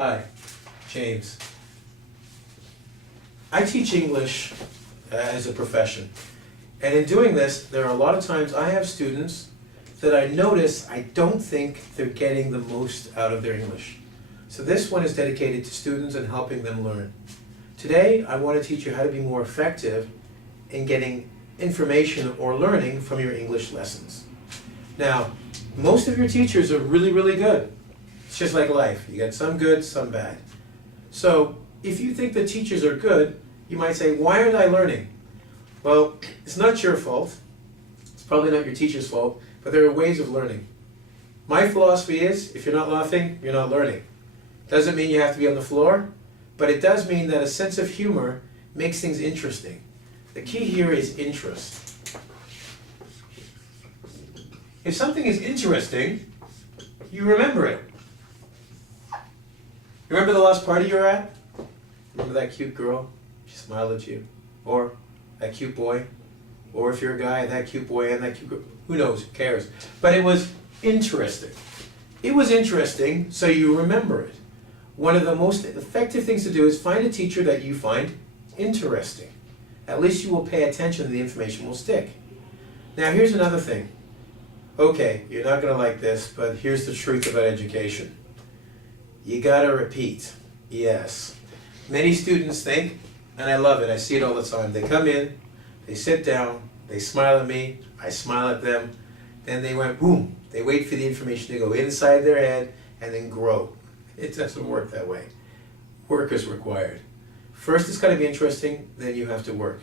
Hi, James. I teach English as a profession. And in doing this, there are a lot of times I have students that I notice I don't think they're getting the most out of their English. So this one is dedicated to students and helping them learn. Today, I want to teach you how to be more effective in getting information or learning from your English lessons. Now, most of your teachers are really, really good. It's just like life. You get some good, some bad. So, if you think the teachers are good, you might say, why aren't I learning? Well, it's not your fault. It's probably not your teacher's fault, but there are ways of learning. My philosophy is, if you're not laughing, you're not learning. Doesn't mean you have to be on the floor, but it does mean that a sense of humor makes things interesting. The key here is interest. If something is interesting, you remember it. You remember the last party you were at? Remember that cute girl? She smiled at you. Or that cute boy. Or if you're a guy, that cute boy and that cute girl. Who knows? Who cares? But it was interesting. It was interesting, so you remember it. One of the most effective things to do is find a teacher that you find interesting. At least you will pay attention and the information will stick. Now here's another thing. Okay, you're not going to like this, but here's the truth about education. You got to repeat. Yes. Many students think, and I love it, I see it all the time, they come in, they sit down, they smile at me, I smile at them, then they went boom. They wait for the information to go inside their head and then grow. It doesn't work that way. Work is required. First it's got to be interesting, then you have to work.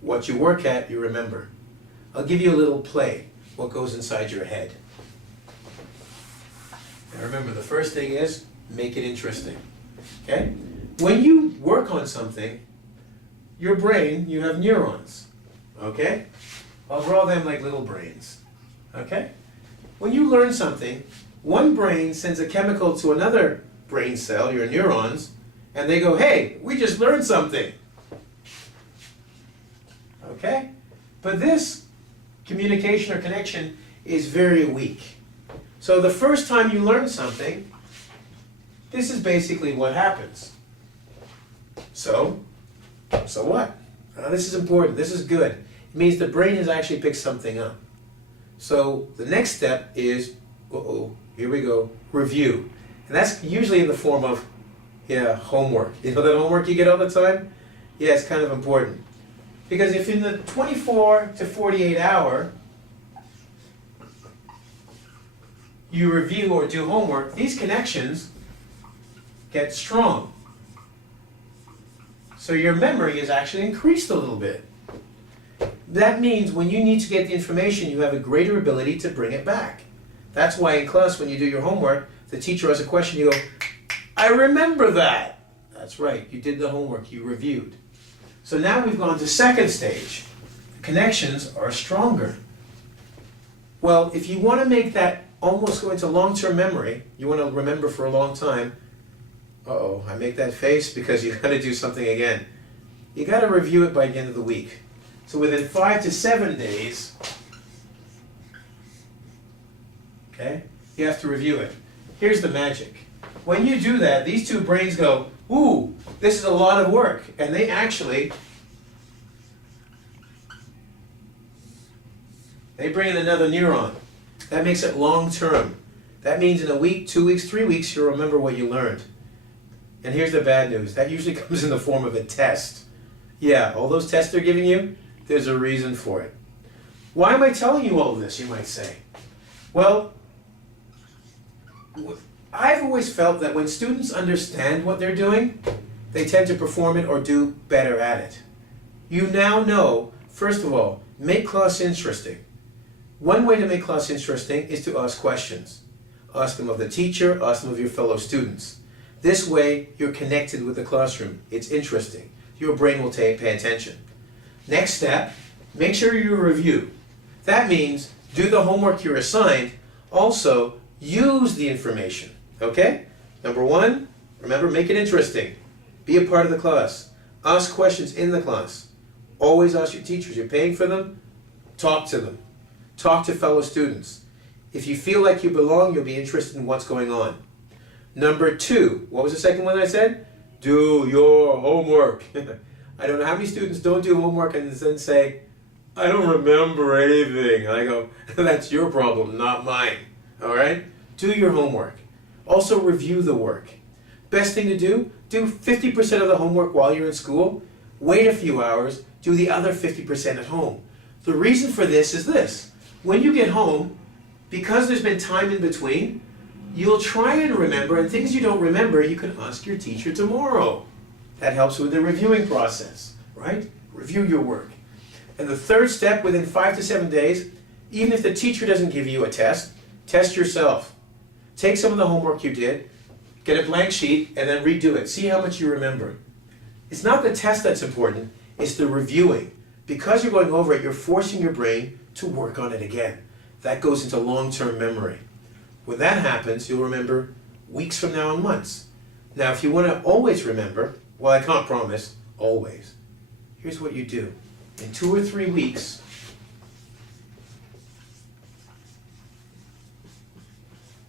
What you work at, you remember. I'll give you a little play, what goes inside your head. Now remember, the first thing is, make it interesting. Okay? When you work on something, your brain, you have neurons. Okay? I'll draw them like little brains. Okay? When you learn something, one brain sends a chemical to another brain cell, your neurons, and they go, hey, we just learned something. Okay? But this communication or connection is very weak. So the first time you learn something, this is basically what happens. So what? This is important. This is good. It means the brain has actually picked something up. So the next step is, here we go, review. And that's usually in the form of, homework. You know that homework you get all the time? Yeah, it's kind of important. Because if in the 24 to 48 hour, you review or do homework, these connections get strong. So your memory is actually increased a little bit. That means when you need to get the information, you have a greater ability to bring it back. That's why in class, when you do your homework, the teacher has a question, you go, I remember that. That's right, you did the homework, you reviewed. So now we've gone to second stage. The connections are stronger. Well, if you want to make that almost go into long-term memory, you want to remember for a long time, I make that face because you've got to do something again. You got to review it by the end of the week. So within 5 to 7 days, okay, you have to review it. Here's the magic. When you do that, these two brains go, ooh, this is a lot of work. And they actually, they bring in another neuron. That makes it long-term. That means in a week, 2 weeks, 3 weeks, you'll remember what you learned. And here's the bad news. That usually comes in the form of a test. Yeah, all those tests they're giving you, there's a reason for it. Why am I telling you all this, you might say? Well, I've always felt that when students understand what they're doing, they tend to perform it or do better at it. You now know, first of all, make class interesting. One way to make class interesting is to ask questions. Ask them of the teacher, ask them of your fellow students. This way, you're connected with the classroom. It's interesting. Your brain will pay attention. Next step, make sure you review. That means do the homework you're assigned. Also, use the information. Okay? Number one, remember, make it interesting. Be a part of the class. Ask questions in the class. Always ask your teachers. You're paying for them. Talk to them. Talk to fellow students. If you feel like you belong, you'll be interested in what's going on. Number 2, what was the second one I said? Do your homework. I don't know how many students don't do homework and then say, I don't remember anything. And I go, that's your problem, not mine. All right? Do your homework. Also review the work. Best thing to do 50% of the homework while you're in school, wait a few hours, do the other 50% at home. The reason for this is this. When you get home, because there's been time in between, you'll try and remember, and things you don't remember, you can ask your teacher tomorrow. That helps with the reviewing process, right? Review your work. And the third step, within 5 to 7 days, even if the teacher doesn't give you a test, test yourself. Take some of the homework you did, get a blank sheet, and then redo it. See how much you remember. It's not the test that's important, it's the reviewing. Because you're going over it, you're forcing your brain to work on it again. That goes into long-term memory. When that happens, you'll remember weeks from now and months. Now, if you want to always remember, well, I can't promise always. Here's what you do. In 2 or 3 weeks,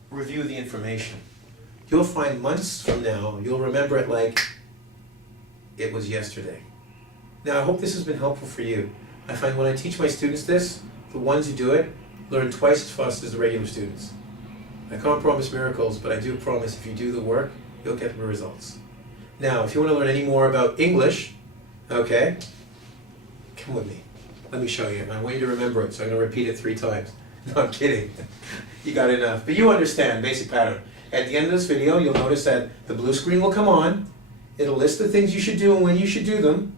review the information. You'll find months from now, you'll remember it like it was yesterday. Now, I hope this has been helpful for you. I find when I teach my students this, the ones who do it learn twice as fast as the regular students. I can't promise miracles, but I do promise if you do the work, you'll get the results. Now, if you want to learn any more about English, okay, come with me. Let me show you. I want you to remember it, so I'm going to repeat it 3 times. No, I'm kidding. You got enough. But you understand, basic pattern. At the end of this video, you'll notice that the blue screen will come on. It'll list the things you should do and when you should do them.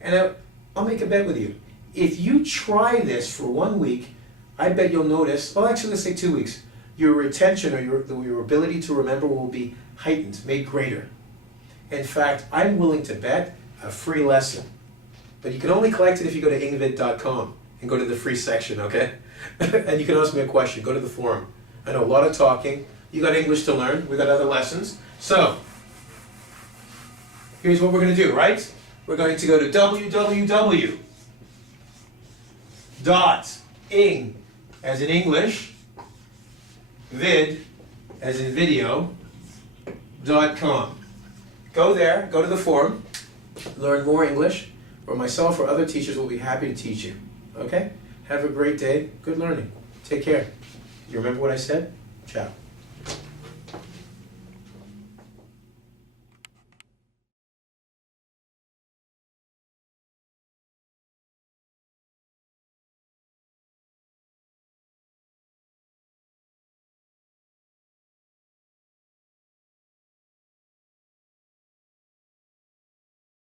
And I'll make a bet with you. If you try this for 1 week, I bet you'll notice, well, actually, let's say 2 weeks, your retention or your ability to remember will be heightened, made greater. In fact, I'm willing to bet a free lesson. But you can only collect it if you go to engVid.com and go to the free section, okay? And you can ask me a question, go to the forum. I know a lot of talking. You got English to learn, we got other lessons. So, here's what we're going to do, right? We're going to go to www.eng, as in English, vid, as in video, .com. Go there, go to the forum, learn more English, or myself or other teachers will be happy to teach you. Okay? Have a great day. Good learning. Take care. You remember what I said? Ciao.